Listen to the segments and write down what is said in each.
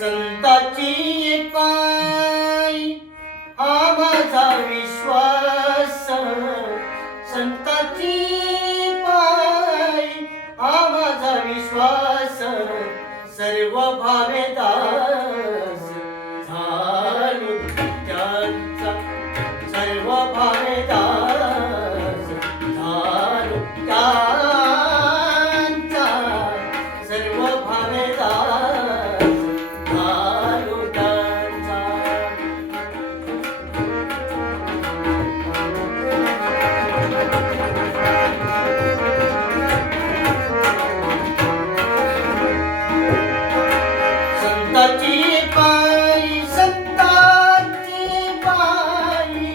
संताची पाय हा माझा विश्वास, संताची पाय हा माझा विश्वास, सर्व भावे दास झालो त्यांचा, सर्व भावे दास झालो त्यांचा, सर्व भावे दास झालो त्यांचा. संताची पायी, संताची पायी,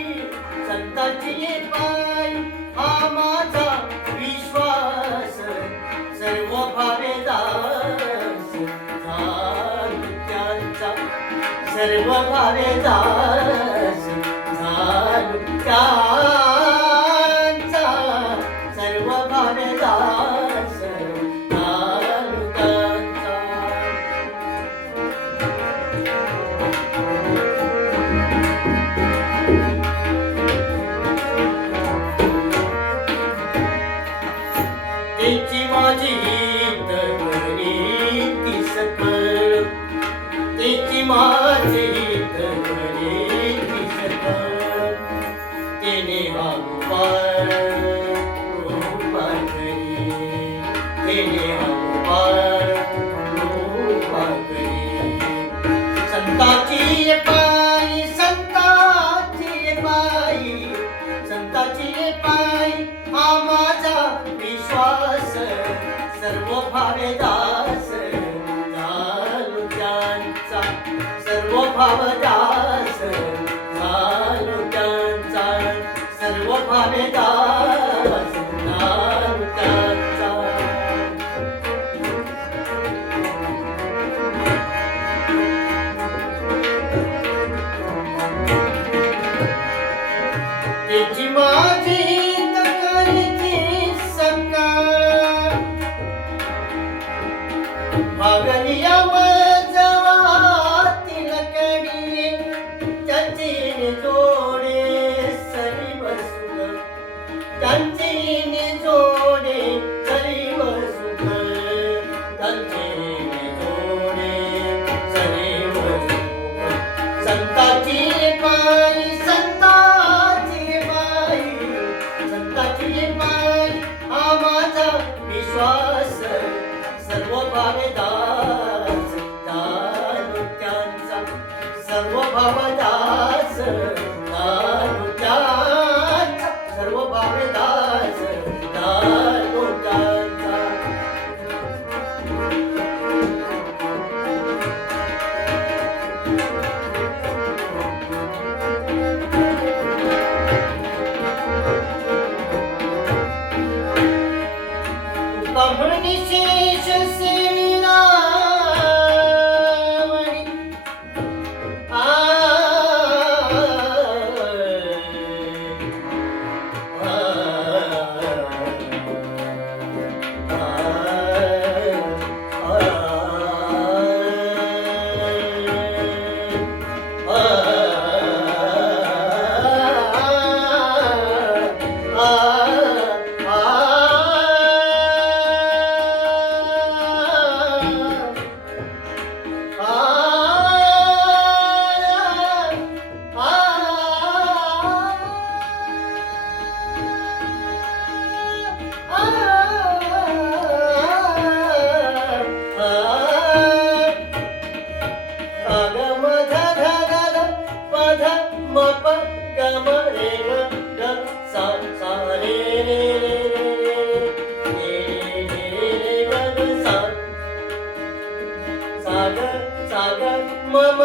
संताची पायी हा माझा विश्वास, सर्व भावे दास झालो त्यांचा, सर्व भावे दास झालो त्यांचा, सर्व भावे दास झालो त्यांचा. त्याची माझी तगरी ती सकळ, त्याची माझी तगरी ती सकळ, तेने हा गोपाळ गोपाळ करी, तेने हा गोपाळ गोपाळ करी. संताची पायी, संताची पायी, संताची पायी हा माझा विश्वास, सर्व भावे दास झालो त्यांचा, सर्व भाव दास झालो त्यांचा, सर्व भावे दास झालो त्यांचा. त्याची माझी तकरीची सकाळ, भागलिया मजवातील कडी, त्याची जोडे सरी बसुक, त्यांची जोडे सरी बसुक, त्यांची जोडे सरी बसुक. संताची पायी, संताची पायी, संताची पायी हा माझा विश्वास, सर्व भावे दास झालो त्यांचा, सर्व भाव दास झालो त्यांचा, सर्व भावे दास झालो त्यांचा. कमळी शेष सेविनावणी, सागर सागर मम